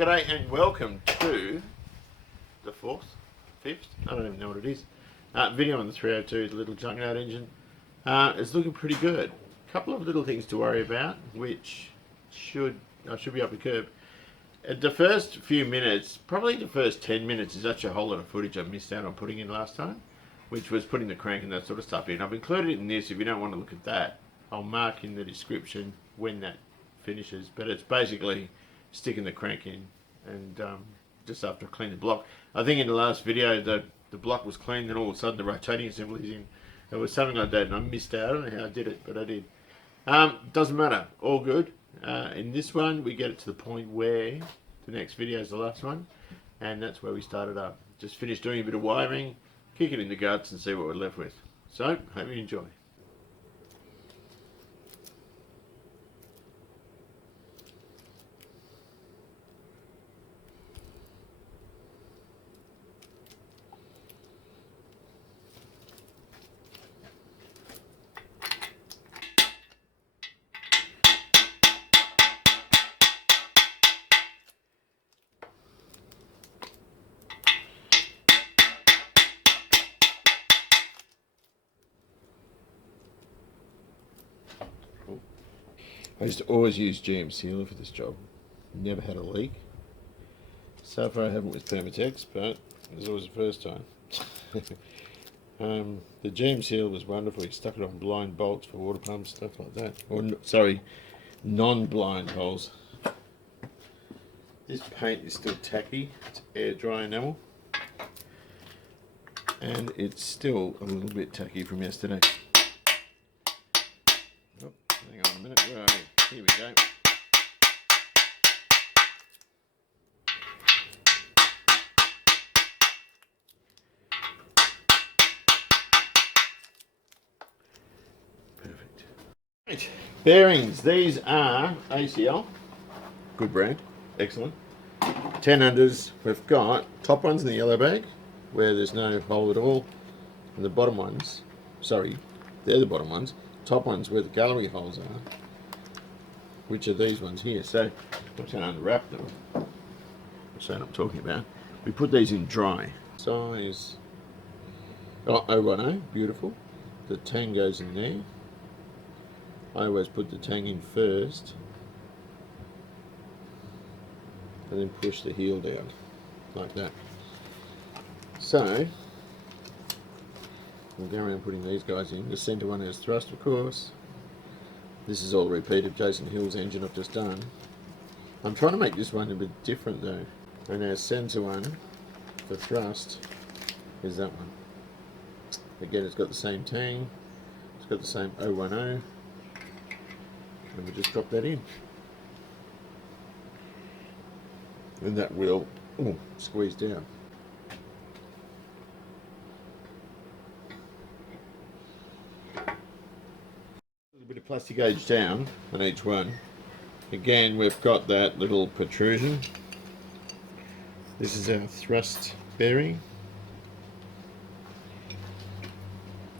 G'day and welcome to the fifth, I don't even know what it is, video on the 302, the little junkyard engine. It's looking pretty good. A couple of little things to worry about, which I should be up the curb. At the first few minutes, probably the first 10 minutes is actually a whole lot of footage I missed out on putting in last time, which was putting the crank and that sort of stuff in. I've included it in this. If you don't want to look at that, I'll mark in the description when that finishes, but it's basically sticking the crank in and just after I clean the block. I think in the last video the block was clean and all of a sudden the rotating assembly is in. It was something like that and I missed out. I don't know how I did it, but I did. Doesn't matter, all good. In this one we get it to the point where the next video is the last one, and that's where we started up. Just finished doing a bit of wiring, kick it in the guts and see what we're left with. So, hope you enjoy. I used to always use GM sealer for this job. Never had a leak. So far I haven't with Permatex, but there's always the first time. The GM seal was wonderful. You stuck it on blind bolts for water pumps, stuff like that. Or sorry, non-blind holes. This paint is still tacky. It's air dry enamel. And it's still a little bit tacky from yesterday. Oh, hang on a minute, where are you? Here we go. Perfect. Right. Bearings, these are ACL, good brand, excellent. 10 unders, we've got top ones in the yellow bag where there's no hole at all, and the bottom ones, sorry, they're the bottom ones, top ones where the gallery holes are, which are these ones here. So I'm just going to unwrap them. That's what I'm talking about. We put these in dry. Size 010, beautiful. The tang goes in there. I always put the tang in first and then push the heel down like that. So we'll go around putting these guys in. The centre one has thrust, of course. This is all a repeat of Jason Hill's engine I've just done. I'm trying to make this one a bit different though. And our centre one, the thrust, is that one. Again, it's got the same tang, it's got the same 010, and we'll just drop that in. And that will squeeze down. Bit of plastic gauge down on each one. Again, we've got that little protrusion. This is our thrust bearing.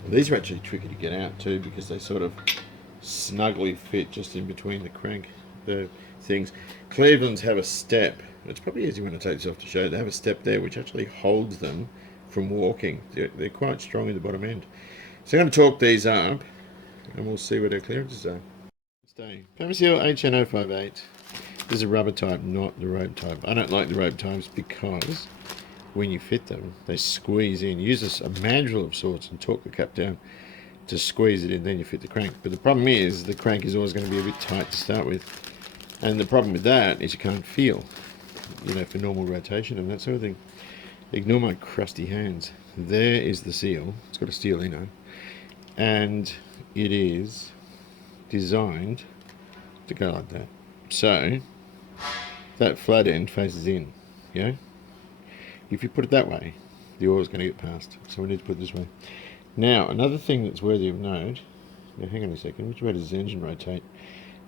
These are actually tricky to get out too because they sort of snugly fit just in between the crank, the things. Cleveland's have a step. It's probably easy when I take this off to show. They have a step there which actually holds them from walking. They're quite strong in the bottom end. So I'm going to torque these up and we'll see what our clearances are. Permaseal HN058. This is a rubber type, not the rope type. I don't like the rope types because when you fit them, they squeeze in. Use a mandrel of sorts and torque the cap down to squeeze it in, then you fit the crank. But the problem is the crank is always going to be a bit tight to start with. And the problem with that is you can't feel, for normal rotation and that sort of thing. Ignore my crusty hands. There is the seal. It's got a steel inner. And it is designed to go like that. So that flat end faces in, If you put it that way, the oil is going to get past. So we need to put it this way. Now, another thing that's worthy of note, now hang on a second, which way does the engine rotate?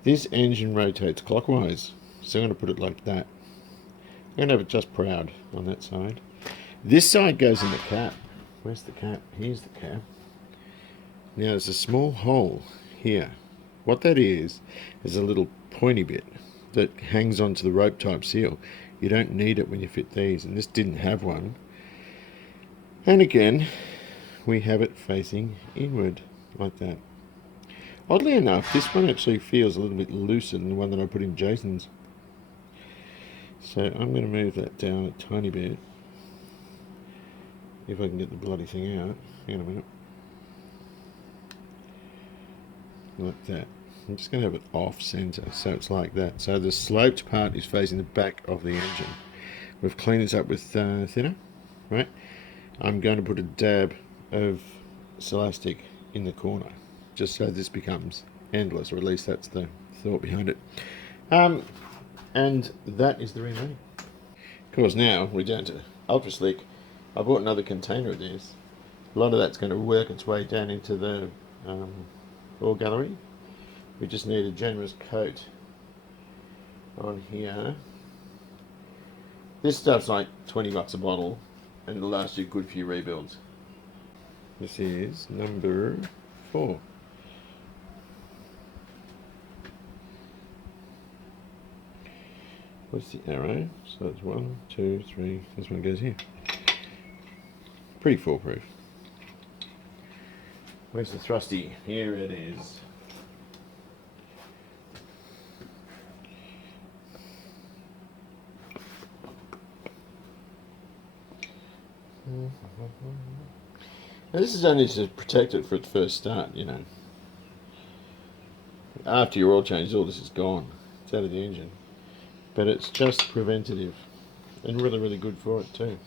This engine rotates clockwise, so I'm going to put it like that. I'm going to have it just proud on that side. This side goes in the cap. Where's the cap? Here's the cap. Now there's a small hole here. What that is a little pointy bit that hangs onto the rope type seal. You don't need it when you fit these, and this didn't have one. And again, we have it facing inward like that. Oddly enough, this one actually feels a little bit looser than the one that I put in Jason's. So I'm going to move that down a tiny bit, if I can get the bloody thing out. Hang on a minute. Like that. I'm just going to have it off center, so it's like that. So the sloped part is facing the back of the engine. We've cleaned this up with thinner, right? I'm going to put a dab of Celastic in the corner, just so this becomes endless, or at least that's the thought behind it. And that is the remaining. Of course, now we're down to Ultra Slick. I bought another container of this. A lot of that's going to work its way down into the ore gallery. We just need a generous coat on here. This stuff's like 20 bucks a bottle, and it'll last you a good few rebuilds. This is number 4. What's the arrow? So it's 1, 2, 3. This one goes here. Pretty foolproof. Where's the thrusty? Here it is. Now this is only to protect it for its first start, you know. After your oil change, all this is gone. It's out of the engine. But it's just preventative, and really, really good for it too.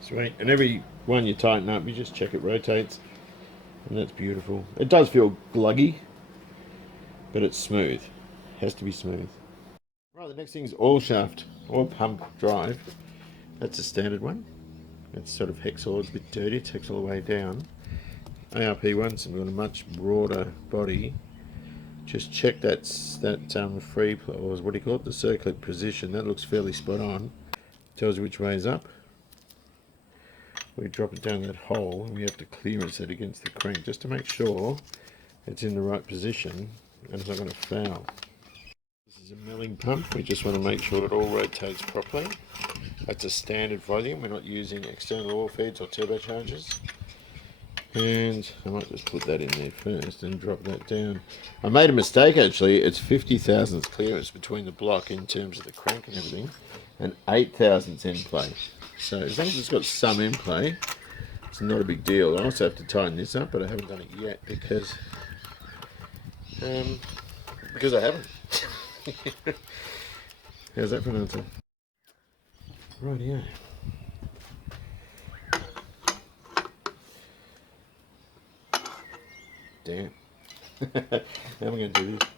Sweet. And every one you tighten up, you just check it rotates, and that's beautiful. It does feel gluggy, but it's smooth. It has to be smooth. Right, the next thing is oil shaft or pump drive. That's a standard one. It's sort of hexaw, it's a bit dirty, it takes all the way down. ARP ones, and we've got a much broader body. Just check that free, or what do you call it, the circlip position. That looks fairly spot on. Tells you which way is up. We drop it down that hole, and we have to clearance it against the crank just to make sure it's in the right position and it's not going to foul. This is a milling pump. We just want to make sure it all rotates properly. That's a standard volume. We're not using external oil feeds or turbochargers. And I might just put that in there first and drop that down. I made a mistake actually. It's 50 thousandths clearance between the block in terms of the crank and everything, and 8 thousandths end play. So as long as it's got some end play, it's not a big deal. I also have to tighten this up, but I haven't done it yet because I haven't. How's that for an answer? Rightio. Damn. How am I going to do this?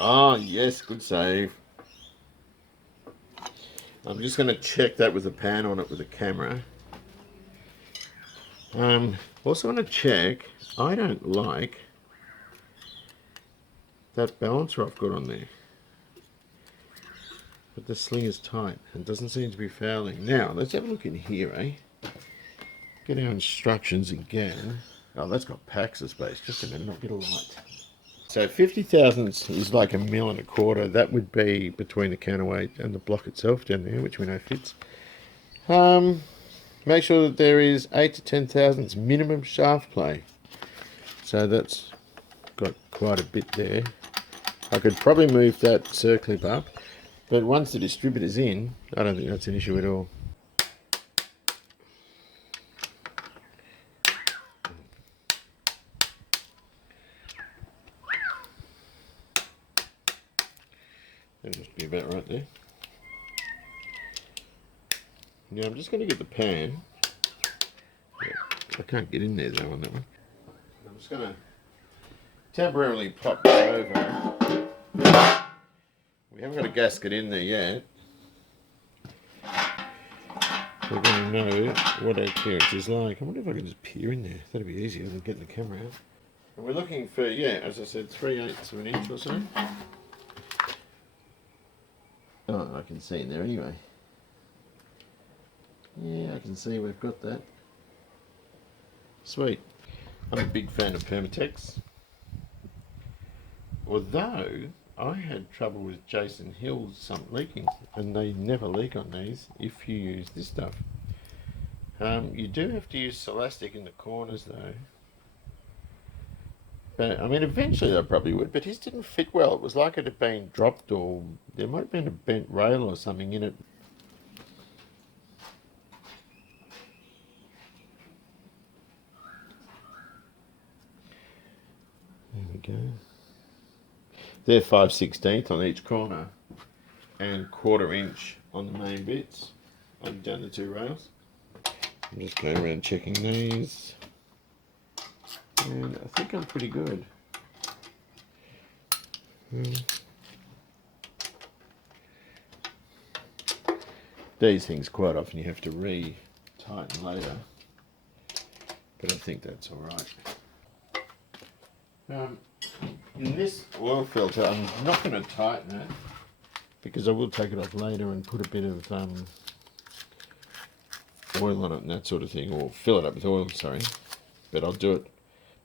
Oh, yes, good save. I'm just going to check that with a pan on it with a camera. Also want to check, I don't like that balancer I've got on there. But the sling is tight and doesn't seem to be fouling. Now, let's have a look in here, eh? Get our instructions again. Oh, that's got packs of space. Just a minute, I'll get a light. So 50 thousandths is like 1.25 mil. That would be between the counterweight and the block itself down there, which we know fits. Make sure that there is 8 to 10 thousandths minimum shaft play. So that's got quite a bit there. I could probably move that circlip up, but once the distributor's in, I don't think that's an issue at all. That'll just be about right there. Now I'm just going to get the pan. I can't get in there though on that one. I'm just going to temporarily pop that over. We haven't got a gasket in there yet. We're going to know what our clearance is like. I wonder if I can just peer in there. That'd be easier than getting the camera out. And we're looking for, yeah, as I said, 3/8 of an inch or so. can see in there anyway. Yeah, I can see we've got that. Sweet. I'm a big fan of Permatex. Although I had trouble with Jason Hill's sump leaking, and they never leak on these if you use this stuff. You do have to use Celastic in the corners though. But I mean, eventually they probably would, but his didn't fit well. It was like it had been dropped, or there might have been a bent rail or something in it. There we go. They're 5/16 on each corner and 1/4 inch on the main bits, on down the 2 rails. I'm just going around checking these, and I think I'm pretty good. These things quite often you have to re-tighten later, but I think that's all right. In this oil filter, I'm not going to tighten it because I will take it off later and put a bit of oil on it and that sort of thing, or fill it up with oil, sorry. But I'll do it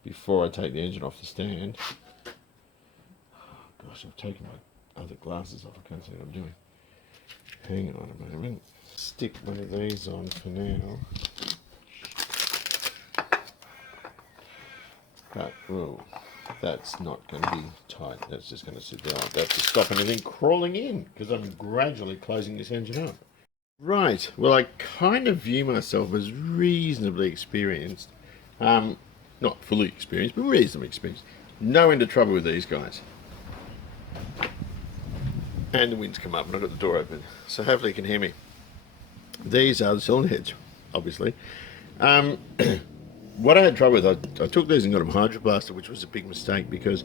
before I take the engine off the stand. Oh, gosh, I've taken my other glasses off. I can't see what I'm doing. Hang on a moment. Stick one of these on for now. But, oh, that's not going to be tight. That's just going to sit there like that to stop anything crawling in, because I'm gradually closing this engine up. Right, well, I kind of view myself as reasonably experienced. Not fully experienced, but reasonably experienced. No end of trouble with these guys. And the wind's come up and I've got the door open, so hopefully you can hear me. These are the cylinder heads, obviously. What I had trouble with, I took these and got them hydroblasted, which was a big mistake because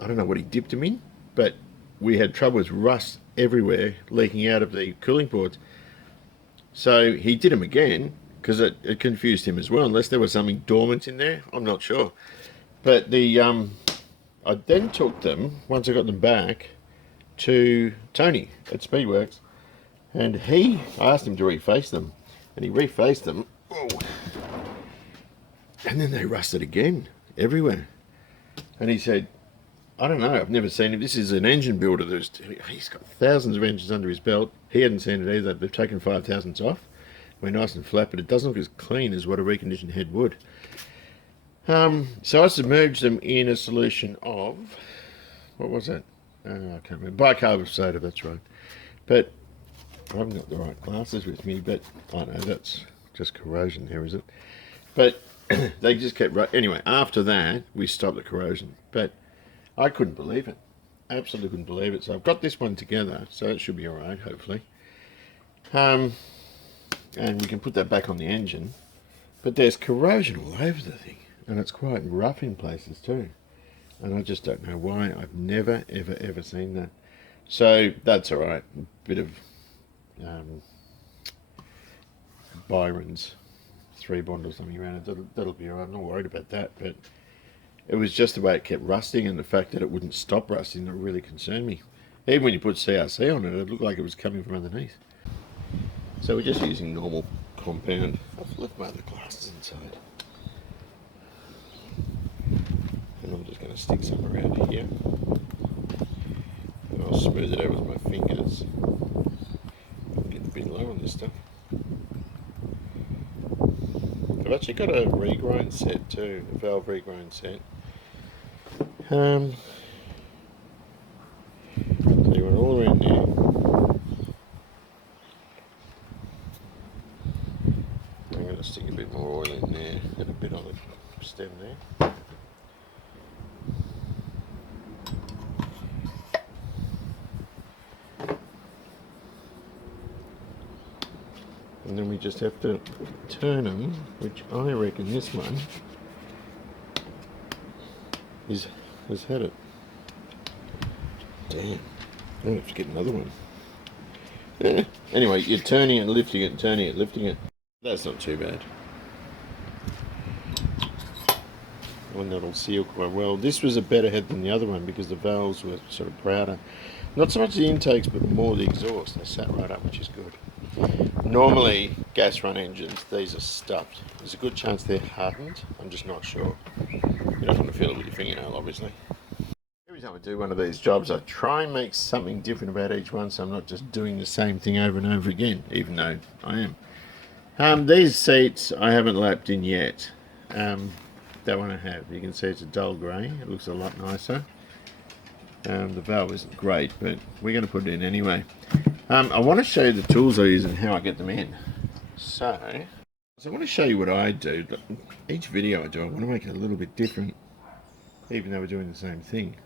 I don't know what he dipped them in, but we had trouble with rust everywhere leaking out of the cooling ports. So he did them again because it confused him as well, unless there was something dormant in there. I'm not sure. But I then took them, once I got them back, to Tony at Speedworks, and I asked him to reface them, and he refaced them. Oh. And then they rusted again, everywhere. And he said, I don't know, I've never seen him. This is an engine builder. He's got thousands of engines under his belt. He hadn't seen it either. They've taken 5,000s off. We're nice and flat, but it doesn't look as clean as what a reconditioned head would. So I submerged them in a solution of, what was that? I can't remember. Bicarb soda, that's right. But I haven't got the right glasses with me, but I know that's just corrosion there, is it? But they just kept right. Anyway, after that, we stopped the corrosion. But I couldn't believe it. Absolutely couldn't believe it. So I've got this one together, so it should be all right, hopefully. And we can put that back on the engine. But there's corrosion all over the thing, and it's quite rough in places too. And I just don't know why. I've never, ever, ever seen that. So that's all right. A bit of Byron's 3-bond or something around it. That'll be all right. I'm not worried about that. But it was just the way it kept rusting, and the fact that it wouldn't stop rusting that really concerned me. Even when you put CRC on it, it looked like it was coming from underneath. So we're just using normal compound. I've left my other glasses inside. And I'm just going to stick some around here. And I'll smooth it out with my fingers. I'm getting a bit low on this stuff. I've actually got a regrind set too, a valve regrind set. So you want all around there. I'm going to stick a bit more oil in there and a bit on the stem there. And then we just have to turn them, which I reckon this one has had it. Damn, I have to get another one. Yeah. Anyway, you're turning it, lifting it, turning it, lifting it. That's not too bad. when that'll seal quite well. This was a better head than the other one because the valves were sort of prouder. Not so much the intakes, but more the exhaust. They sat right up, which is good. Normally, gas run engines, these are stuffed. There's a good chance they're hardened. I'm just not sure. You don't want to feel it with your fingernail, obviously. Every time I do one of these jobs, I try and make something different about each one, so I'm not just doing the same thing over and over again, even though I am. These seats I haven't lapped in yet. That one I have. You can see it's a dull grey. It looks a lot nicer. The valve isn't great, but we're going to put it in anyway. I want to show you the tools I use and how I get them in. So I want to show you what I do. Each video I do, I want to make it a little bit different, even though we're doing the same thing.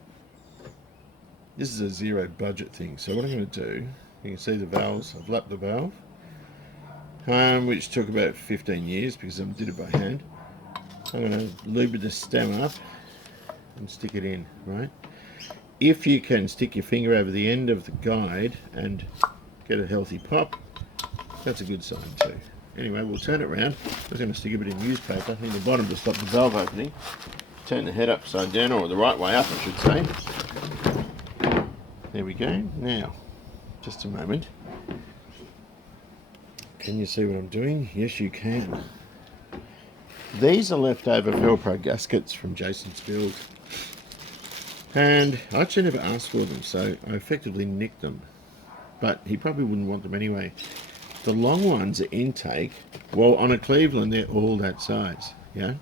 This is a zero budget thing. So what I'm going to do, you can see the valves. I've lapped the valve, which took about 15 years because I did it by hand. I'm going to lube the stem up and stick it in, right? If you can stick your finger over the end of the guide and get a healthy pop, that's a good sign too. Anyway, we'll turn it around. I'm just going to stick a bit of newspaper in the bottom to stop the valve opening. Turn the head upside down, or the right way up, I should say. There we go. Now, just a moment. Can you see what I'm doing? Yes, you can. These are leftover Velcro gaskets from Jason's build. And I actually never asked for them, so I effectively nicked them. But he probably wouldn't want them anyway. The long ones are intake. Well, on a Cleveland, they're all that size. Yeah.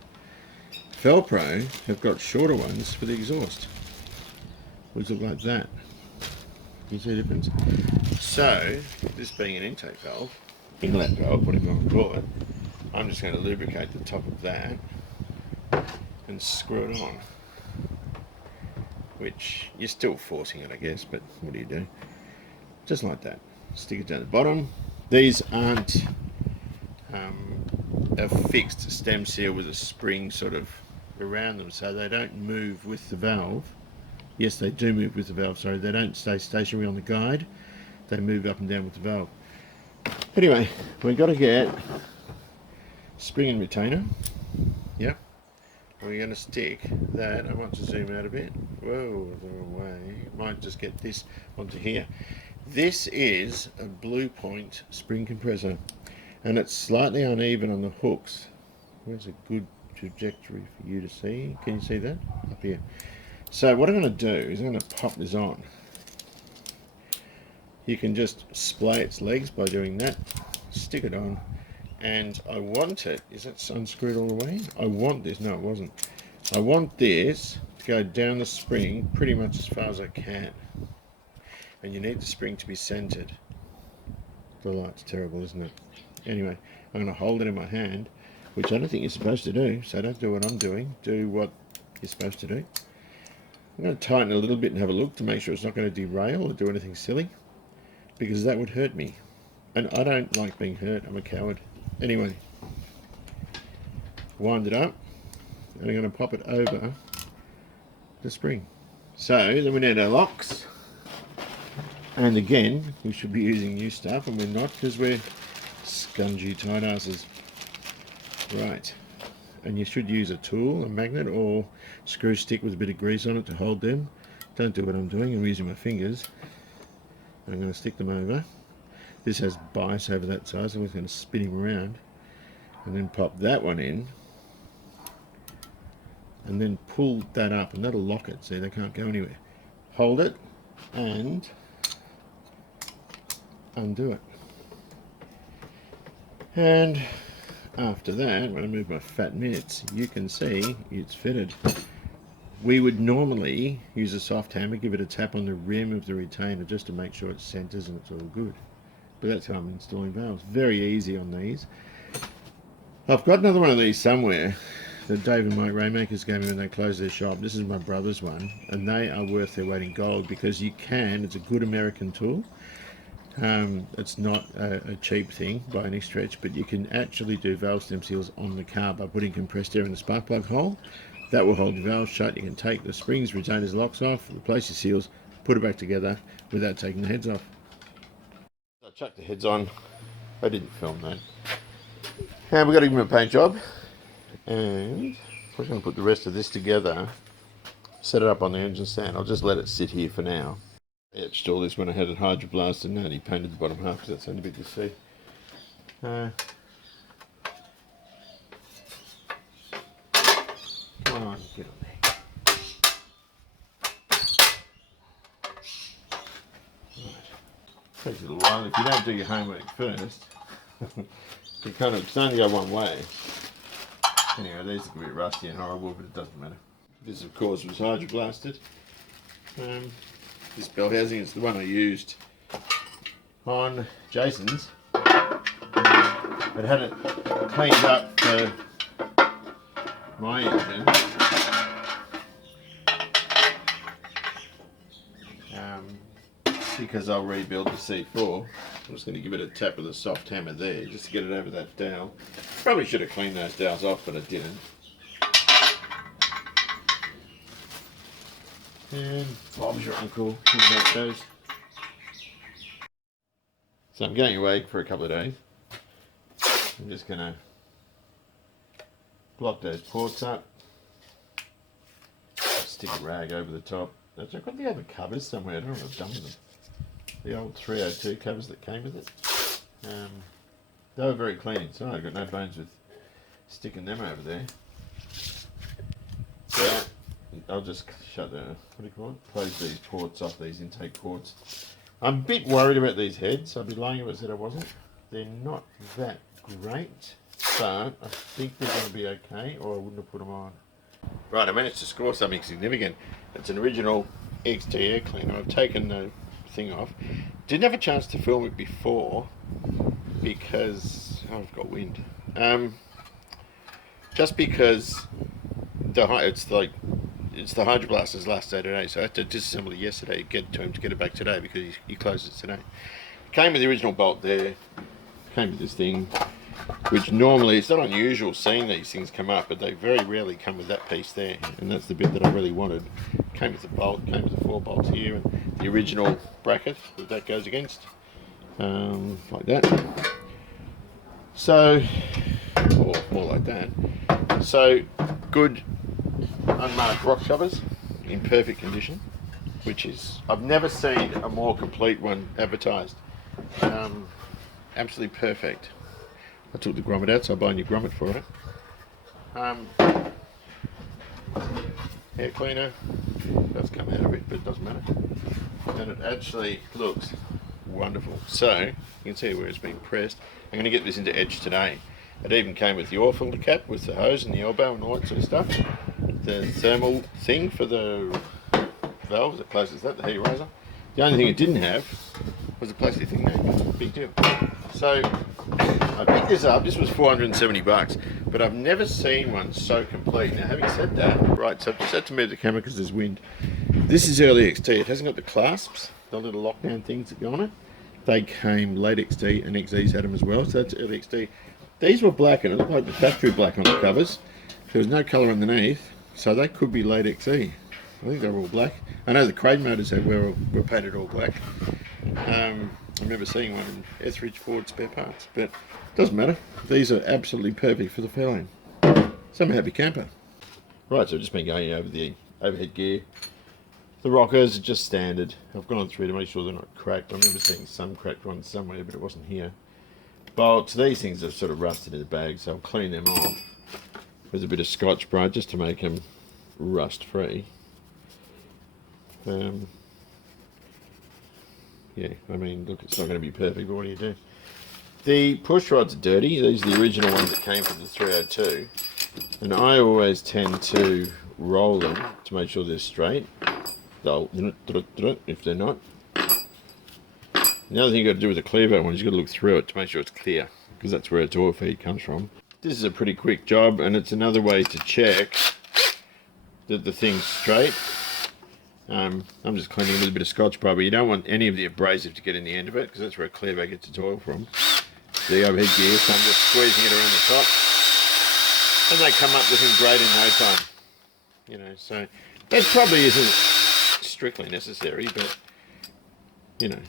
Velcro have got shorter ones for the exhaust, which look like that. You see the difference? So, this being an intake valve, inlet valve, whatever you want to call it, I'm just going to lubricate the top of that and screw it on. Which you're still forcing it, I guess, but what do you do? Just like that. Stick it down the bottom. These aren't a fixed stem seal with a spring sort of around them, so they don't move with the valve. Yes, they do move with the valve, sorry. They don't stay stationary on the guide. They move up and down with the valve. Anyway, we've got to get spring and retainer. Yep. We're going to stick that. I want to zoom out a bit. Whoa, the wrong way. Might just get this onto here. This is a Blue Point spring compressor, and it's slightly uneven on the hooks. Where's a good trajectory for you to see? Can you see that? Up here. So what I'm going to do is I'm going to pop this on. You can just splay its legs by doing that. Stick it on. And I want it, is it unscrewed all the way? I want this, no it wasn't. I want this to go down the spring pretty much as far as I can. And you need the spring to be centered. The light's terrible, isn't it? Anyway, I'm going to hold it in my hand, which I don't think you're supposed to do, so don't do what I'm doing, do what you're supposed to do. I'm going to tighten a little bit and have a look to make sure it's not going to derail or do anything silly, because that would hurt me. And I don't like being hurt, I'm a coward. Anyway, wind it up, and I'm going to pop it over the spring. So then we need our locks, and again we should be using new stuff, and we're not because we're scungy tight asses. Right, and you should use a tool, a magnet or screw stick with a bit of grease on it to hold them. Don't do what I'm doing, I'm using my fingers. I'm going to stick them over. This has bias over that side, so we're going to spin him around and then pop that one in and then pull that up, and that'll lock it, see they can't go anywhere. Hold it and undo it. And after that, when I move my fat mitts, you can see it's fitted. We would normally use a soft hammer, give it a tap on the rim of the retainer just to make sure it centers and it's all good. But that's how I'm installing valves. Very easy on these. I've got another one of these somewhere that Dave and Mike Raymakers gave me when they closed their shop. This is my brother's one, and they are worth their weight in gold because you can, it's a good American tool. It's not a cheap thing by any stretch, but you can actually do valve stem seals on the car by putting compressed air in the spark plug hole. That will hold the valve shut. You can take the springs, retainers, locks off, replace your seals, put it back together without taking the heads off. I chucked the heads on. I didn't film that. And we've got to give him a paint job. And I'm going to put the rest of this together, set it up on the engine stand. I'll just let it sit here for now. I etched all this when I had it hydroblasted and only painted the bottom half because that's the only bit you see. Come on, get on there. Right. Takes a little while. If you don't do your homework first, it's only go one way. Anyway, these are a bit rusty and horrible, but it doesn't matter. This, of course, was hydroblasted. This bell housing is the one I used on Jason's. But had it cleaned up for my engine. Because I'll rebuild the C4. I'm just going to give it a tap with a soft hammer there just to get it over that dowel. Probably should have cleaned those dowels off, but I didn't. And Bob's your uncle. You know how it goes. So I'm going away for a couple of days. I'm just going to block those ports up. Stick a rag over the top. I've got the other covers somewhere. I don't know what I've done with them. The old 302 covers that came with it. They were very clean inside. I've got no bones with sticking them over there. So I'll just shut the, what do you call it? Close these ports off, these intake ports. I'm a bit worried about these heads. I'd be lying if I said I wasn't. They're not that great, but I think they're going to be okay, or I wouldn't have put them on. Right, I managed to score something significant. It's an original XT air cleaner. I've taken the thing off. Didn't have a chance to film it before because I've got wind. Just because it's the hydroblaster's last day today, so I had to disassemble it yesterday, get to him to get it back today because he closes it today. Came with the original bolt there. Came with this thing, which normally it's not unusual seeing these things come up, but they very rarely come with that piece there, and that's the bit that I really wanted. Came with the bolt, came with the 4 bolts here, and the original bracket that goes against, like that. So, or more like that. So, good unmarked rock shovers in perfect condition, which is, I've never seen a more complete one advertised. Absolutely perfect. I took the grommet out, so I'll buy a new grommet for it. Air cleaner does come out a bit, but it doesn't matter. And it actually looks wonderful. So you can see where it's been pressed. I'm going to get this into edge today. It even came with the oil filter cap with the hose and the elbow and all that sort of stuff. The thermal thing for the valve that closes that, the heat riser. The only thing it didn't have was a plastic thing there. Big deal. So I picked this up. This was $470, but I've never seen one so complete. Now, having said that, right, so I've just had to move the camera because there's wind. This is early XT. It hasn't got the clasps, the little lockdown things that go on it. They came late XT, and XE's had them as well, so that's early XT. These were black, and it looked like the factory black on the covers. There was no colour underneath, so they could be late XE. I think they were all black. I know the crane motors were painted all black. I remember seeing one in Etheridge Ford spare parts, but it doesn't matter. These are absolutely perfect for the Fairlane. So I'm a happy camper. Right, so I've just been going over the overhead gear. The rockers are just standard. I've gone through to make sure they're not cracked. I remember seeing some cracked ones somewhere, but it wasn't here. Bolts, these things are sort of rusted in the bag, so I'll clean them off with a bit of Scotch-Brite just to make them rust-free. Yeah, I mean, look, it's not going to be perfect, but what do you do? The push rods are dirty. These are the original ones that came from the 302. And I always tend to roll them to make sure they're straight. They'll, if they're not. The other thing you've got to do with the clear one is you've got to look through it to make sure it's clear, because that's where its oil feed comes from. This is a pretty quick job, and it's another way to check that the thing's straight. I'm just cleaning it with a bit of Scotch-Brite, but you don't want any of the abrasive to get in the end of it, because that's where a clear bag gets its oil from. The overhead gear, so I'm just squeezing it around the top, and they come up looking great in no time. You know, so that probably isn't strictly necessary, but you know,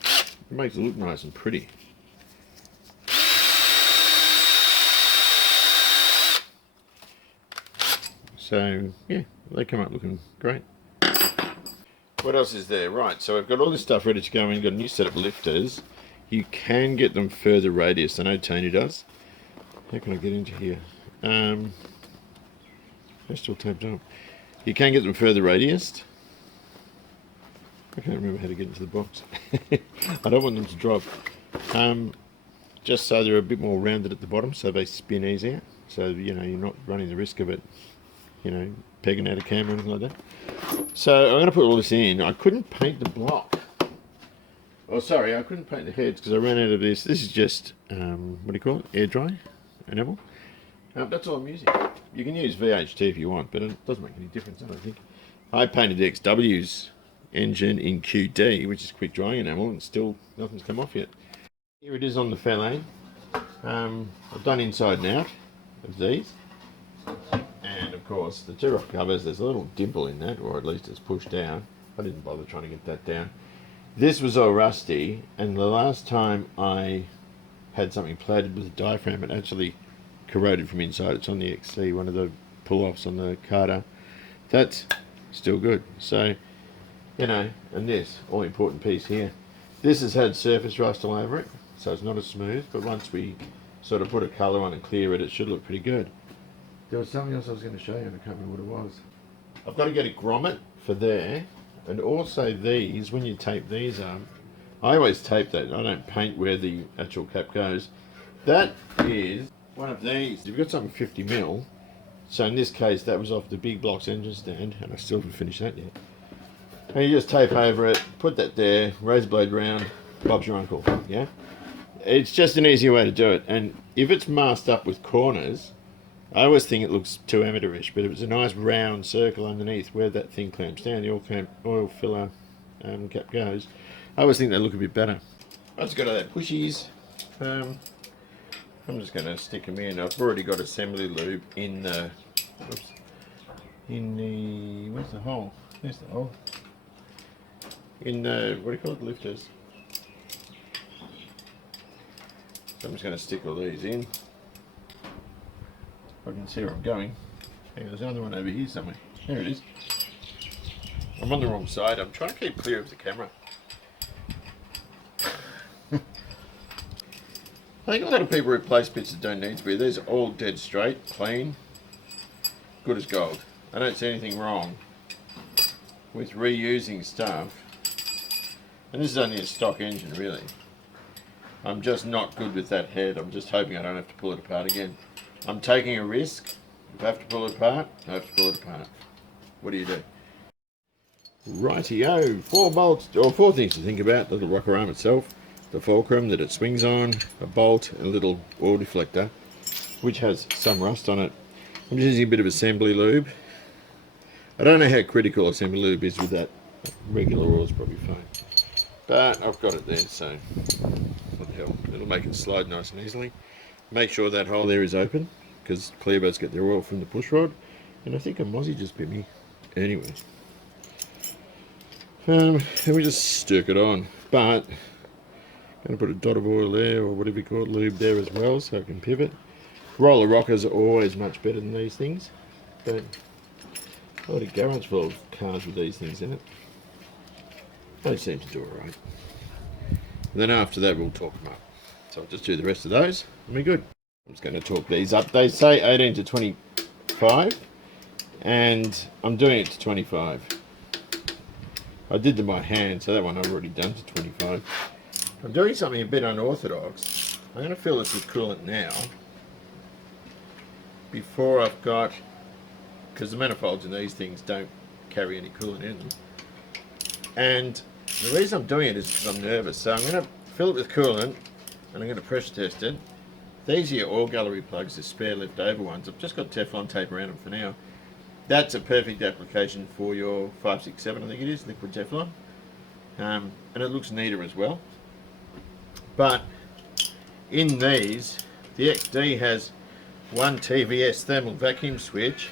it makes it look nice and pretty. So yeah, they come up looking great. What else is there? Right, so I've got all this stuff ready to go in. Got a new set of lifters. You can get them further radius. I know Tony does. How can I get into here? They're still taped up. You can get them further radiused. I can't remember how to get into the box. I don't want them to drop. Just so they're a bit more rounded at the bottom, so they spin easier. So you know you're not running the risk of it, pegging out a cam or anything like that. So I'm going to put all this in. I couldn't paint the block. Oh, sorry, I couldn't paint the heads because I ran out of this. This is just what do you call it? Air dry enamel. That's all I'm using. You can use VHT if you want, but it doesn't make any difference, I don't think. I painted the XW's engine in QD, which is quick drying enamel, and still nothing's come off yet. Here it is on the Fairlane. I've done inside and out of these. And of course, the tear-off covers, there's a little dimple in that, or at least it's pushed down. I didn't bother trying to get that down. This was all rusty, and the last time I had something plated with a diaphragm, it actually corroded from inside. It's on the XC, one of the pull-offs on the Carter. That's still good. So, and this, all important piece here. This has had surface rust all over it, so it's not as smooth, but once we sort of put a colour on and clear it, it should look pretty good. There was something else I was going to show you, and I can't remember what it was. I've got to get a grommet for there, and also these, when you tape these up, I always tape that. I don't paint where the actual cap goes. That is one of these. You've got something 50mm, so in this case that was off the big blocks engine stand, and I still haven't finished that yet. And you just tape over it, put that there, razor blade round, Bob's your uncle, yeah? It's just an easier way to do it, and if it's masked up with corners, I always think it looks too amateurish, but it was a nice round circle underneath where that thing clamps down, the oil filler cap goes. I always think they look a bit better. I've just got all that pushies. I'm just going to stick them in. I've already got assembly lube in the, where's the hole? There's the hole. In the, what do you call it, lifters. So I'm just going to stick all these in. I can see where I'm going. Hey, there's another one over here somewhere. There it is. I'm on the wrong side. I'm trying to keep clear of the camera. I think a lot of people replace bits that don't need to be. These are all dead straight, clean, good as gold. I don't see anything wrong with reusing stuff. And this is only a stock engine, really. I'm just not good with that head. I'm just hoping I don't have to pull it apart again. I'm taking a risk. If I have to pull it apart, I have to pull it apart. What do you do? Rightio, 4 bolts, or 4 things to think about. The little rocker arm itself, the fulcrum that it swings on, a bolt, and a little oil deflector, which has some rust on it. I'm just using a bit of assembly lube. I don't know how critical assembly lube is with that. Regular oil is probably fine. But I've got it there, so what the hell. It'll make it slide nice and easily. Make sure that hole there is open, because clearboats get their oil from the push rod. And I think a mozzie just bit me. Anyway. And we just stirk it on. But I'm going to put a dot of oil there, or whatever you call it, lube there as well, so I can pivot. Roller rockers are always much better than these things. But I've got a garage full of cars with these things in it. They seem to do it right. And then after that we'll torque them up. So I'll just do the rest of those and we're good. I'm just going to torque these up. They say 18 to 25 and I'm doing it to 25. I did them by hand, so that one I've already done to 25. I'm doing something a bit unorthodox. I'm going to fill this with coolant now before I've got, because the manifolds in these things don't carry any coolant in them. And the reason I'm doing it is because I'm nervous. So I'm going to fill it with coolant and I'm going to pressure test it. These are your oil gallery plugs, the spare leftover ones. I've just got Teflon tape around them for now. That's a perfect application for your 567, I think it is, liquid Teflon. And it looks neater as well. But in these, the XD has one TVS thermal vacuum switch.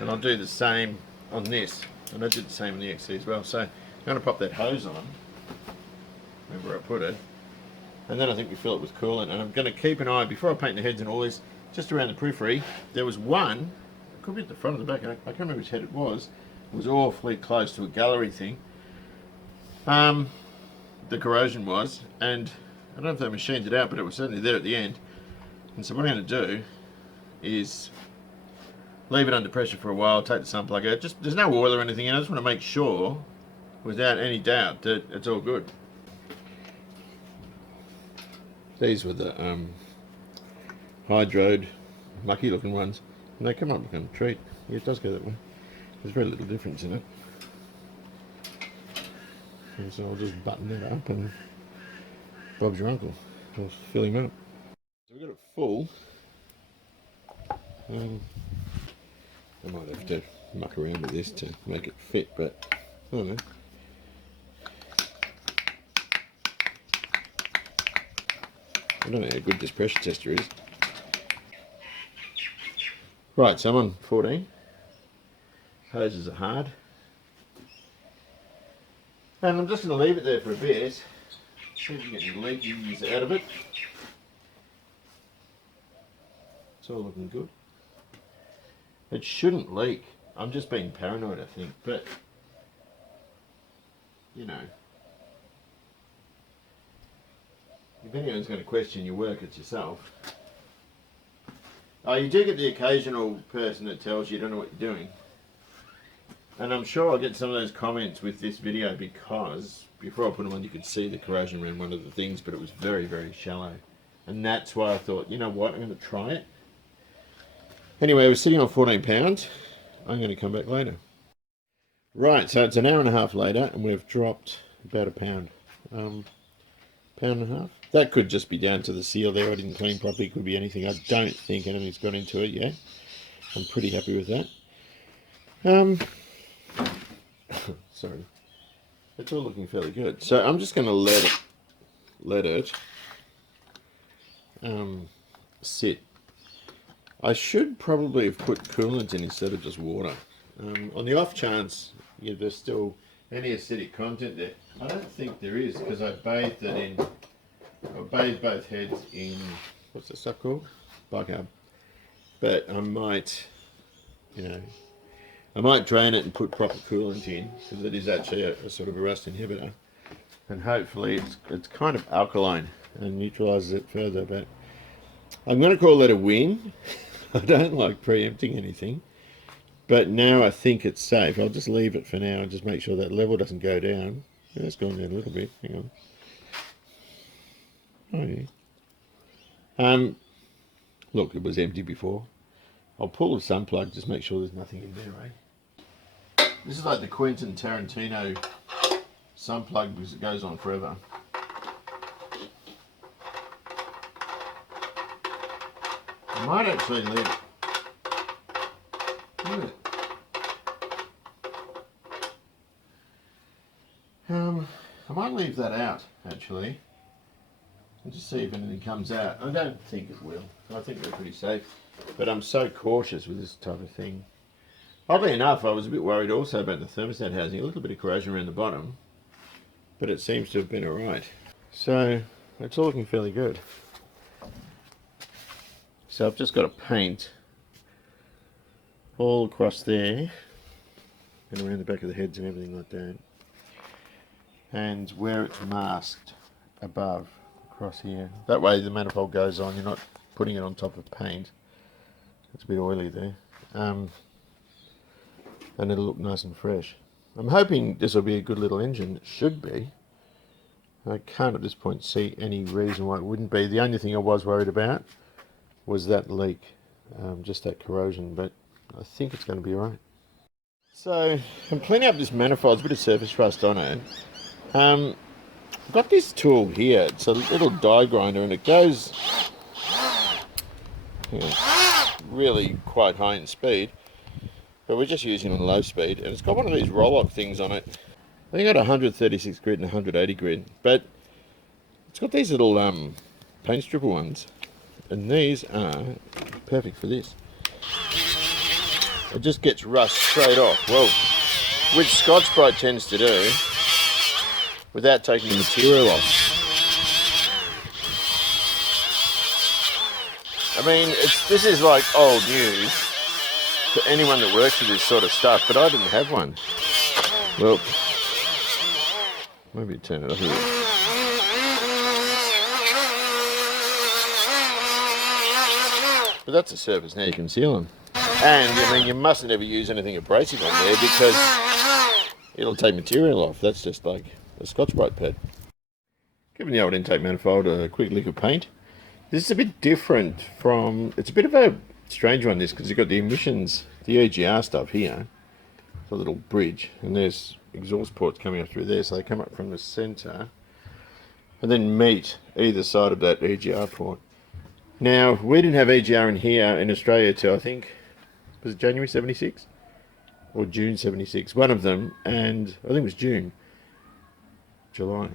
And I'll do the same on this. And I did the same on the XC as well. So I'm going to pop that hose on. Remember I put it. And then I think we fill it with coolant. And I'm going to keep an eye, before I paint the heads and all this, just around the periphery. There was one could be at the front or the back. I can't remember which head it was. It was awfully close to a gallery thing. The corrosion was, and I don't know if they machined it out, but it was certainly there at the end. And so what I'm going to do is leave it under pressure for a while, take the sun plug out. Just, there's no oil or anything in it. I just want to make sure, without any doubt, that it's all good. These were the hydroed, mucky looking ones, and they come up looking a treat. Yeah, it does go that way. There's very little difference in it. And so I'll just button that up and Bob's your uncle. I'll fill him up. So we've got it full. I might have to muck around with this to make it fit, but I don't know. I don't know how good this pressure tester is. Right, so I'm on 14. Hoses are hard. And I'm just going to leave it there for a bit. See if we can get any leakings out of it. It's all looking good. It shouldn't leak. I'm just being paranoid, I think, but you know, if anyone's going to question your work, it's yourself. Oh, you do get the occasional person that tells you don't know what you're doing. And I'm sure I'll get some of those comments with this video because before I put them on you could see the corrosion around one of the things, but it was very, very shallow. And that's why I thought, you know what, I'm going to try it. Anyway, we're sitting on 14 pounds. I'm going to come back later. Right, so it's an hour and a half later and we've dropped about a pound. Pound and a half. That could just be down to the seal there. I didn't clean properly. It could be anything. I don't think anything's got into it yet. I'm pretty happy with that. Sorry. It's all looking fairly good. So I'm just going to let it sit. I should probably have put coolant in instead of just water. On the off chance there's still any acidic content there. I don't think there is because I bathed both heads in, what's that stuff called? Bicarb. But I might, I might drain it and put proper coolant in because it is actually a sort of a rust inhibitor. And hopefully it's kind of alkaline and neutralizes it further. But I'm going to call that a win. I don't like preempting anything. But now I think it's safe. I'll just leave it for now and just make sure that level doesn't go down. Yeah, it's gone down a little bit. Hang on. Oh yeah. Look, it was empty before. I'll pull the sun plug, just make sure there's nothing in there, eh? This is like the Quentin Tarantino sun plug because it goes on forever. I might actually leave it. Look at it. I might leave that out actually and just see if anything comes out. I don't think it will. I think they're pretty safe, but I'm so cautious with this type of thing. Oddly enough, I was a bit worried also about the thermostat housing. A little bit of corrosion around the bottom, but it seems to have been alright. So it's all looking fairly good. So I've just got to paint all across there and around the back of the heads and everything like that. And where it's masked above, across here. That way the manifold goes on, you're not putting it on top of paint. It's a bit oily there. And it'll look nice and fresh. I'm hoping this will be a good little engine. It should be. I can't at this point see any reason why it wouldn't be. The only thing I was worried about was that leak, just that corrosion, but I think it's going to be right. So I'm cleaning up this manifold. There's a bit of surface rust on it. I've got this tool here. It's a little die grinder and it goes really quite high in speed, but we're just using it on low speed, and it's got one of these roll-up things on it. I think I got 136 grit and 180 grit, but it's got these little paint stripper ones, and these are perfect for this. It just gets rust straight off, well, which Scotch-Brite tends to do without taking the material off. I mean, this is like old news, to anyone that works with this sort of stuff, but I didn't have one. Well, maybe turn it up a bit. But that's a surface now you can seal them. And, I mean, you mustn't ever use anything abrasive on there because it'll take material off. That's just like a Scotch-Brite pad. Giving the old intake manifold a quick lick of paint. This is a bit different from... It's a bit of a strange one, this, because you've got the emissions, the EGR stuff here. It's a little bridge, and there's exhaust ports coming up through there, so they come up from the centre and then meet either side of that EGR port. Now, we didn't have EGR in here in Australia till, I think, was it January 76? Or June 76? One of them, and I think it was June. July.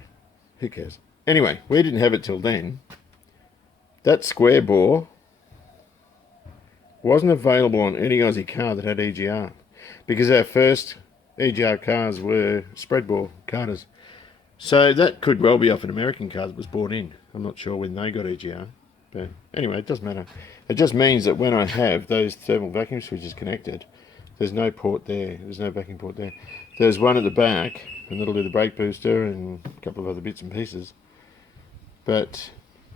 Who cares? Anyway, we didn't have it till then. That square bore wasn't available on any Aussie car that had EGR. Because our first EGR cars were spread bore carters. So that could well be off an American car that was brought in. I'm not sure when they got EGR. But anyway, it doesn't matter. It just means that when I have those thermal vacuum switches connected, there's no port there. There's no vacuum port there. There's one at the back, and that'll do the brake booster and a couple of other bits and pieces. But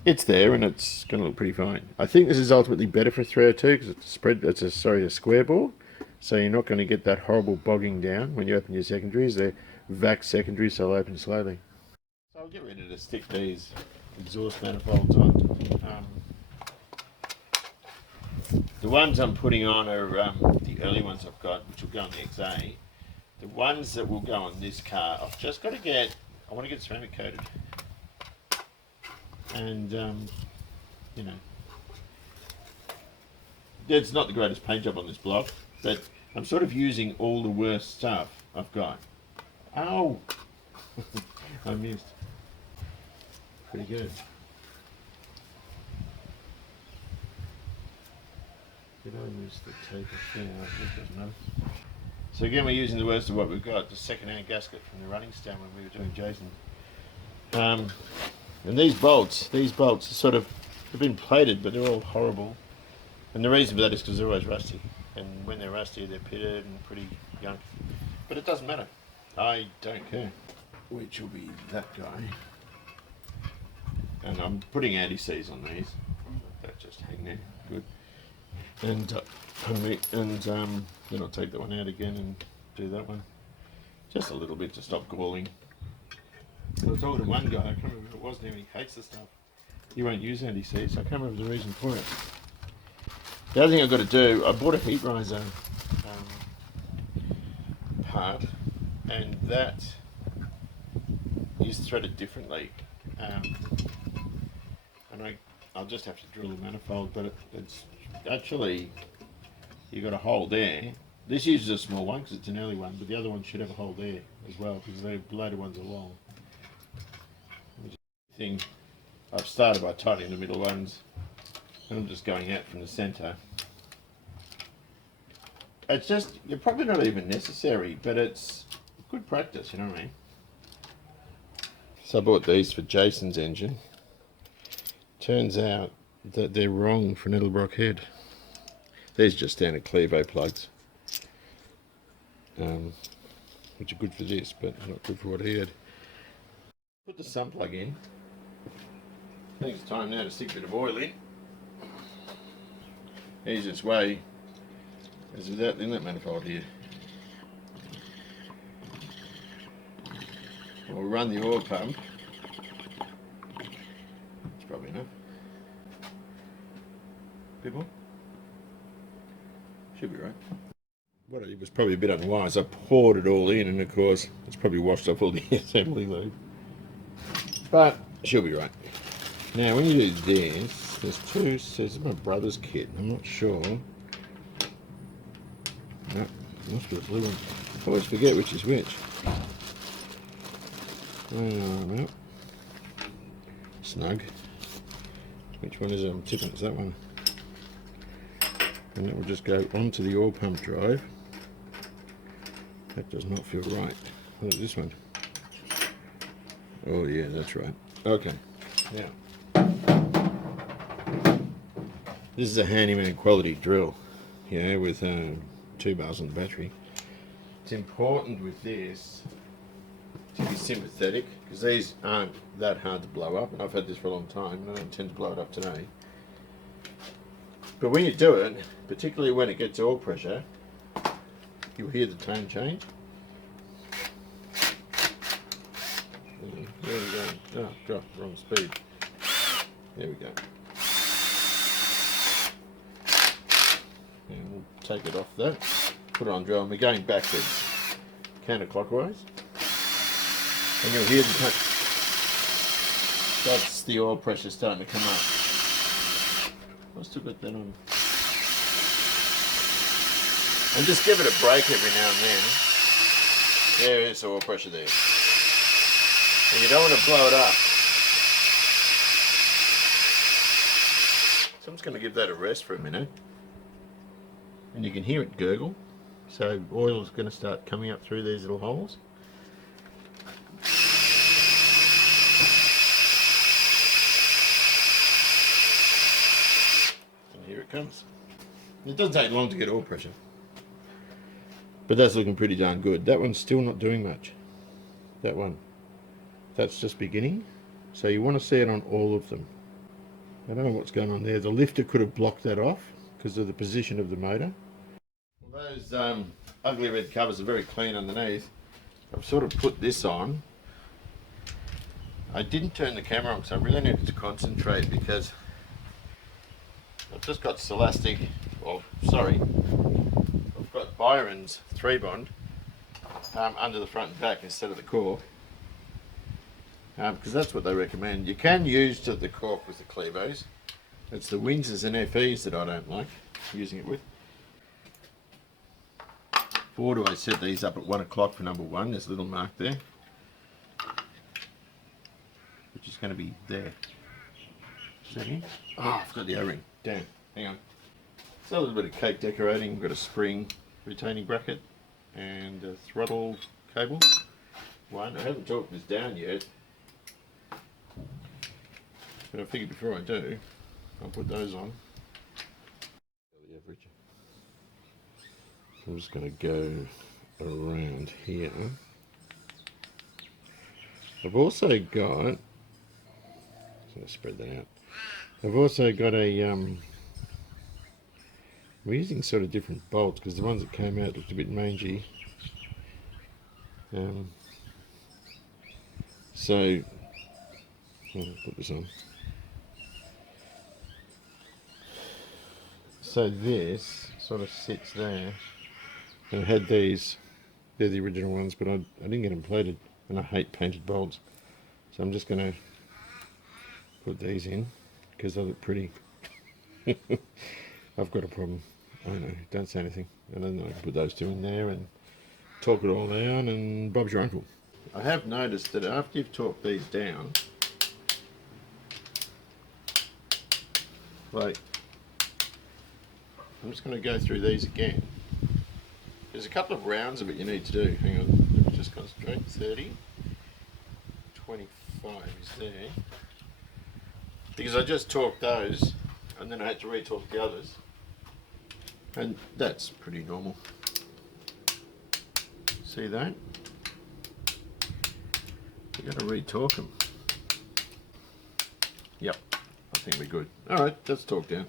it's there, and it's going to look pretty fine. I think this is ultimately better for 302 because it's a square bore, so you're not going to get that horrible bogging down when you open your secondaries. They're vac secondaries, so they'll open slowly. So I'll get ready to stick these exhaust manifolds on. The ones I'm putting on are the early ones I've got, which will go on the XA. The ones that will go on this car, I've just got to get, I want to get ceramic coated. And, you know, it's not the greatest paint job on this block, but I'm sort of using all the worst stuff I've got. Ow! I missed. Pretty good. Did I miss the tape? Yeah, it doesn't matter. So again, we're using the worst of what we've got, the second-hand gasket from the running stand when we were doing Jason. And these bolts are sort of, they've been plated, but they're all horrible. And the reason for that is because they're always rusty. And when they're rusty, they're pitted and pretty junk. But it doesn't matter. I don't care. Which will be that guy. And I'm putting anti-seize on these. That just hang there. Good. And then I'll take that one out again and do that one. Just a little bit to stop galling. I was talking to one guy, I can't remember who it was now, he hates the stuff. He won't use anti-seize, so I can't remember the reason for it. The other thing I've got to do, I bought a heat riser part, and that is threaded differently. And I'll just have to drill the manifold, but it's actually, you've got a hole there. This uses a small one because it's an early one, but the other one should have a hole there as well because the later ones are long. Thing, I've started by tightening the middle ones, and I'm just going out from the centre. It's just, you're probably not even necessary, but it's good practice, you know what I mean? So I bought these for Jason's engine. Turns out that they're wrong for an Edelbrock head. These are just standard Clevo plugs, which are good for this, but not good for what he had. Put the sun plug in. I think it's time now to stick a bit of oil in. Easiest way is without the inlet manifold here. We'll run the oil pump. It's probably enough. A bit more? Should be right. What I did was probably a bit unwise. I poured it all in, and of course it's probably washed off all the assembly lube. But she'll be right. Now when you do this, there's two sets of my brother's kit. I'm not sure. No, must be the blue one. I always forget which is which. No. Snug. Which one is it? I'm tipping it's that one. And that will just go onto the oil pump drive. That does not feel right. Look at this one. Oh yeah, that's right. Okay. Now, this is a handyman quality drill. Yeah, with 2 bars on the battery. It's important with this to be sympathetic, because these aren't that hard to blow up, and I've had this for a long time and I don't intend to blow it up today. But when you do it, particularly when it gets oil pressure, you'll hear the tone change. There we go. Oh god, wrong speed. There we go. And we'll take it off that, put it on drill, and we're going backwards, counterclockwise. And you'll hear the tone. That's the oil pressure starting to come up. I've still got that on. And just give it a break every now and then. There is oil pressure there. And you don't want to blow it up. So I'm just going to give that a rest for a minute. And you can hear it gurgle. So oil is going to start coming up through these little holes. And here it comes. It doesn't take long to get oil pressure. But that's looking pretty darn good. That one's still not doing much. That one. That's just beginning. So you want to see it on all of them. I don't know what's going on there. The lifter could have blocked that off because of the position of the motor. Well, those ugly red covers are very clean underneath. I've sort of put this on. I didn't turn the camera on because I really needed to concentrate, because I've just got Celastic, I've got Byron's 3-bond under the front and back instead of the cork, because that's what they recommend. You can use the cork with the Clevos. It's the Windsors and FEs that I don't like using it with. Or do I set these up at 1 o'clock for number 1? There's a little mark there, which is going to be there. See? Oh, I've got the O-ring. Damn, hang on. So a little bit of cake decorating. We've got a spring retaining bracket and a throttle cable. One. I haven't torqued this down yet, but I figured before I do, I'll put those on. The average. I'm just going to go around here. I've also got, so spread that out. I've also got a, we're using sort of different bolts because the ones that came out looked a bit mangy. So, I'll put this on. So this sort of sits there. And I had these, they're the original ones, but I didn't get them plated, and I hate painted bolts. So I'm just going to put these in because they look pretty. I've got a problem. I know, don't say anything. And then I can put those two in there and torque it all down, and Bob's your uncle. I have noticed that after you've torqued these down, like, I'm just going to go through these again. There's a couple of rounds of it you need to do. Hang on, let me just concentrate. 30, 25 is there. Because I just torqued those and then I had to re-torque the others. And that's pretty normal. See that? You've got to re-torque them. Yep, I think we're good. Alright, that's torqued down.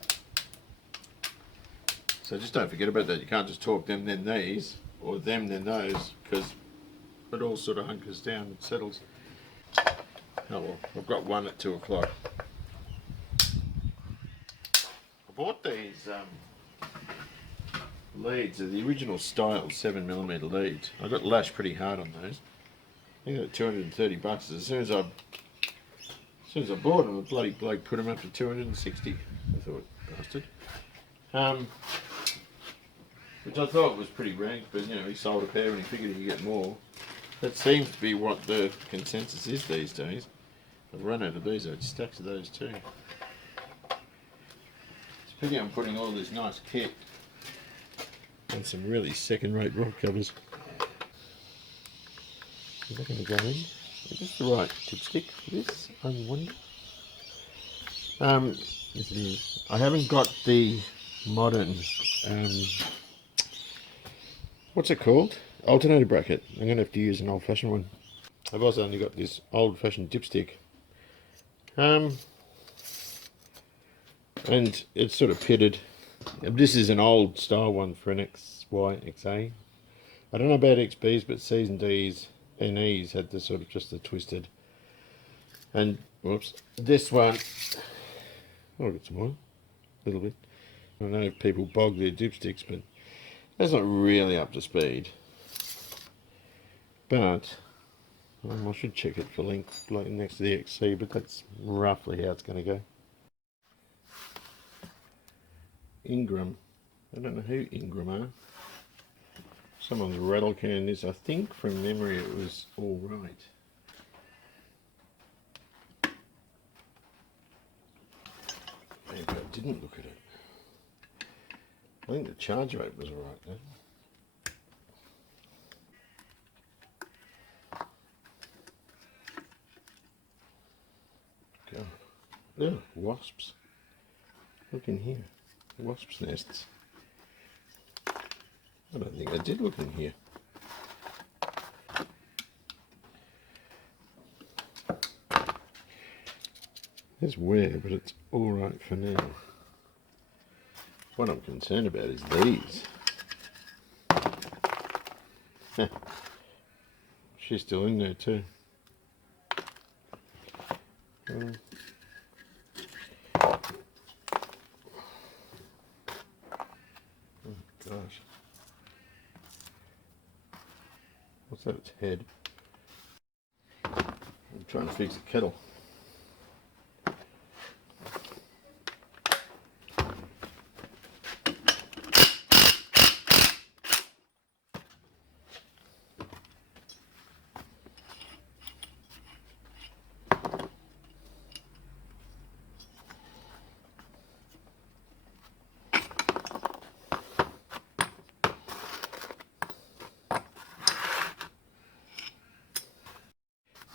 So just don't forget about that. You can't just torque them then these, or them then those, because it all sort of hunkers down and settles. Oh well, I've got one at 2 o'clock. I bought these leads, they're the original style 7mm leads. I got lashed pretty hard on those. I think they're $230. As soon as I bought them, the bloody bloke put them up to 260. I thought, bastard. Which I thought was pretty rank, but you know, he sold a pair and he figured he'd get more. That seems to be what the consensus is these days. I've run out of these, I had stacks of those too. It's a pity I'm putting all this nice kit and some really second-rate rod covers. Is that going to go in? Is this the right dipstick for this? I wonder. Yes it is. I haven't got the modern what's it called? Alternator bracket. I'm going to have to use an old-fashioned one. I've also only got this old-fashioned dipstick. And it's sort of pitted. This is an old style one for an XA. I don't know about XBs, but C's and D's and E's had the sort of just the twisted. And whoops, this one. I'll get some more, a little bit. I know people bog their dipsticks, but that's not really up to speed. But I should check it for length, like next to the XC. But that's roughly how it's going to go. Ingram. I don't know who Ingram are. Someone's rattle can this. I think from memory it was all right. Maybe I didn't look at it. I think the charge rate was all right then. God. Oh, wasps. Look in here. Wasps' nests. I don't think I did look in here. There's wear, but it's all right for now. What I'm concerned about is these. She's still in there too. Oh gosh. What's that? Its head. I'm trying to fix the kettle.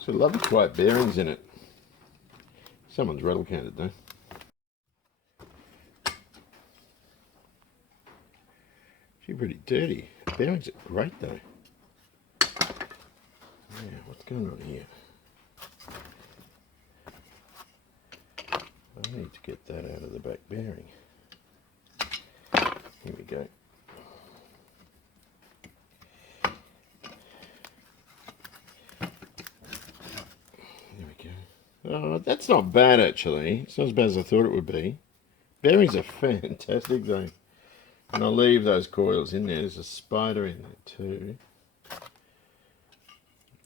So lovely quiet bearings in it. Someone's rattle counted though. She's pretty dirty. Bearings are great though. Yeah, what's going on here? I need to get that out of the back bearing. Here we go. Oh, that's not bad actually. It's not as bad as I thought it would be. Bearings are fantastic though. And I'll leave those coils in there. There's a spider in there too.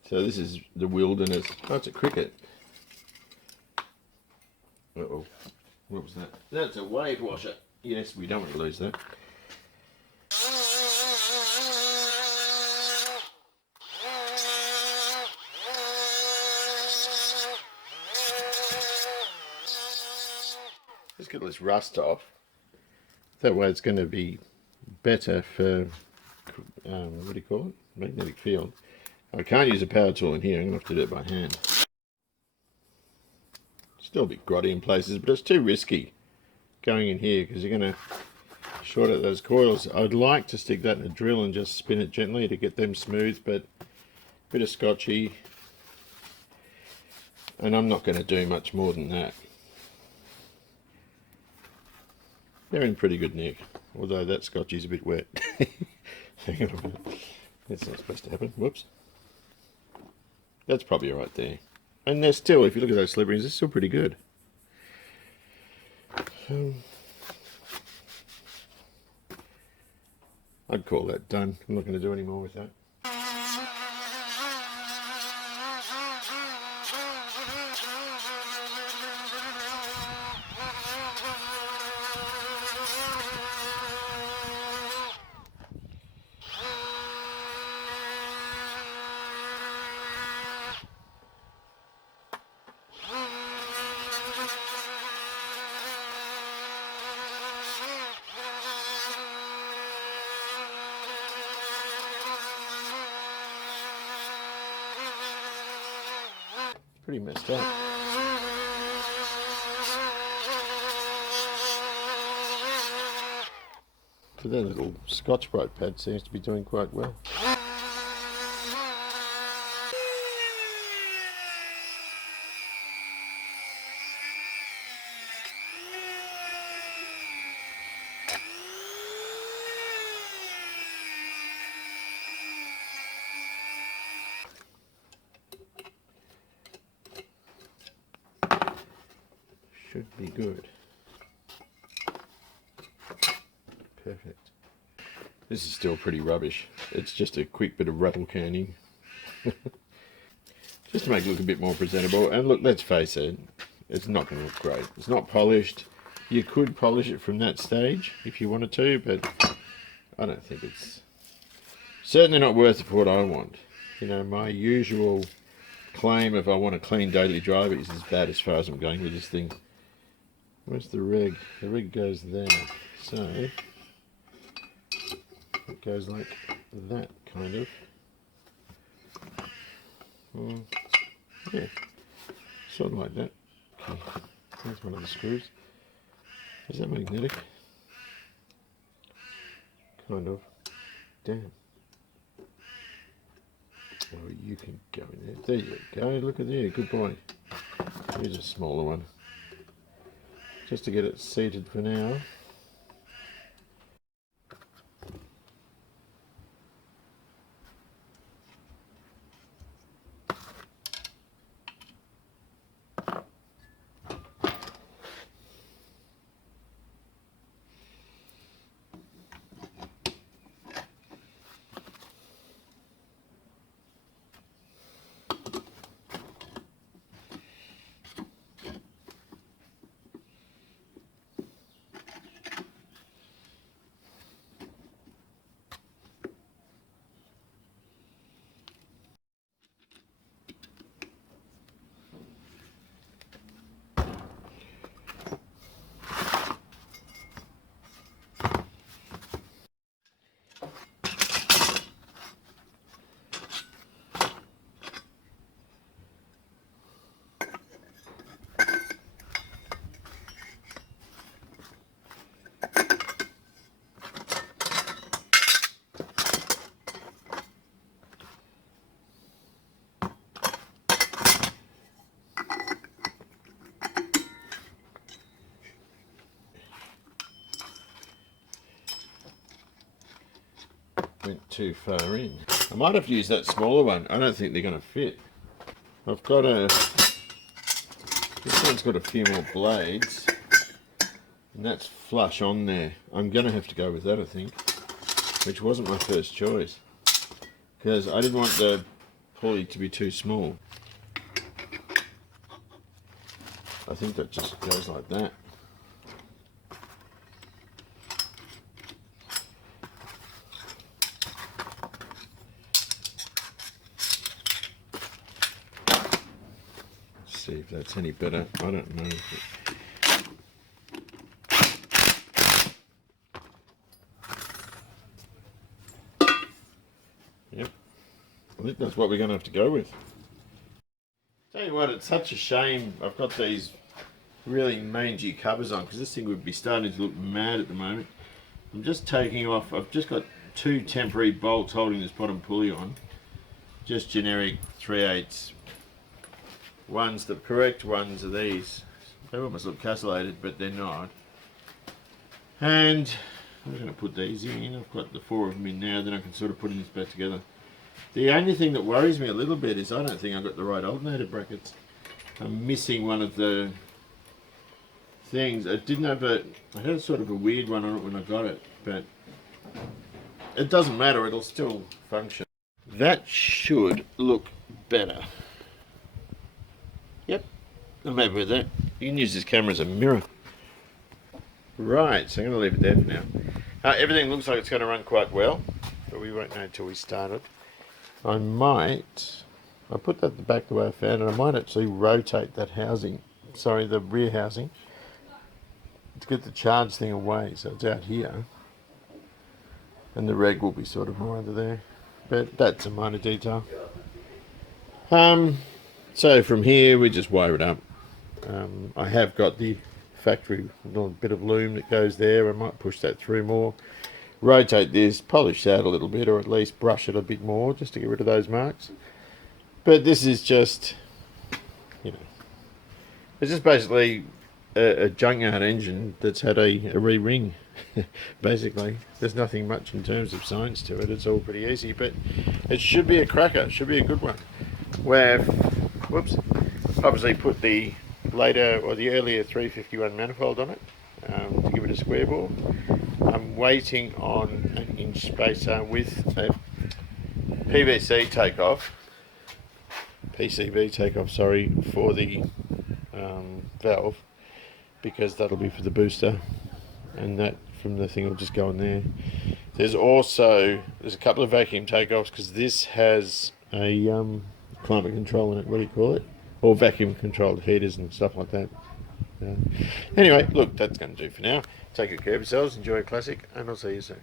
So this is the wilderness. Oh, it's a cricket. Uh-oh. What was that? That's a wave washer. Yes, we don't want to lose that. Let's get this rust off. That way it's going to be better for, what do you call it? Magnetic field. I can't use a power tool in here. I'm going to have to do it by hand. Still a bit grotty in places, but it's too risky going in here because you're going to short out those coils. I'd like to stick that in a drill and just spin it gently to get them smooth, but a bit of scotchy. And I'm not going to do much more than that. They're in pretty good nick, although that scotchy's a bit wet. Hang on a minute. That's not supposed to happen. Whoops. That's probably right there. And they're still, if you look at those slip rings, they're still pretty good. I'd call that done. I'm not going to do any more with that. Pretty messed up. But that little Scotch-Brite pad seems to be doing quite well. Should be good. Perfect. This is still pretty rubbish. It's just a quick bit of rattle canning. Just to make it look a bit more presentable. And look, let's face it, it's not going to look great. It's not polished. You could polish it from that stage if you wanted to, but I don't think it's certainly not worth it for what I want. You know, my usual claim of I want a clean daily driver is about as far as I'm going with this thing. Where's the rig? The rig goes there. So it goes like that, kind of. Yeah, sort of like that. Okay, there's one of the screws. Is that magnetic? Kind of. Damn. Oh, you can go in there. There you go. Look at there. Good boy. Here's a smaller one. Just to get it seated for now. Went too far in. I might have to use that smaller one. I don't think they're going to fit. I've got a... This one's got a few more blades. And that's flush on there. I'm going to have to go with that, I think. Which wasn't my first choice. Because I didn't want the pulley to be too small. I think that just goes like that. See if that's any better. I don't know. Yep. I think that's what we're going to have to go with. Tell you what, it's such a shame I've got these really mangy covers on, because this thing would be starting to look mad at the moment. I'm just taking off. I've just got two temporary bolts holding this bottom pulley on. Just generic 3/8. One's the correct ones are these. They almost look castellated, but they're not. And I'm going to put these in. I've got the 4 of them in now, then I can sort of put this back together. The only thing that worries me a little bit is I don't think I've got the right alternator brackets. I'm missing one of the things. I didn't have a... I had sort of a weird one on it when I got it, but it doesn't matter, it'll still function. That should look better. Yep, I'm happy with that. You can use this camera as a mirror. Right, so I'm going to leave it there for now. Everything looks like it's going to run quite well, but we won't know until we start it. I put that at the back the way I found it. I might actually rotate that housing, sorry, the rear housing, to get the charge thing away, so it's out here. And the reg will be sort of more under there, but that's a minor detail. So from here we just wire it up. I have got the factory little bit of loom that goes there. I might push that through more, rotate this, polish that a little bit, or at least brush it a bit more just to get rid of those marks. But this is just, you know, it's just basically a junkyard engine that's had a re-ring. Basically, there's nothing much in terms of science to it. It's all pretty easy, but it should be a cracker. It should be a good one. Where, whoops, obviously put the later or the earlier 351 manifold on it to give it a square bore. I'm waiting on an inch spacer with a PCB takeoff, sorry, for the valve, because that'll be for the booster, and that from the thing will just go in there. There's a couple of vacuum takeoffs, because this has a climate control in it. What do you call it? Or vacuum controlled heaters and stuff like that. Anyway, look, that's going to do for now. Take good care of yourselves, enjoy a classic, and I'll see you soon.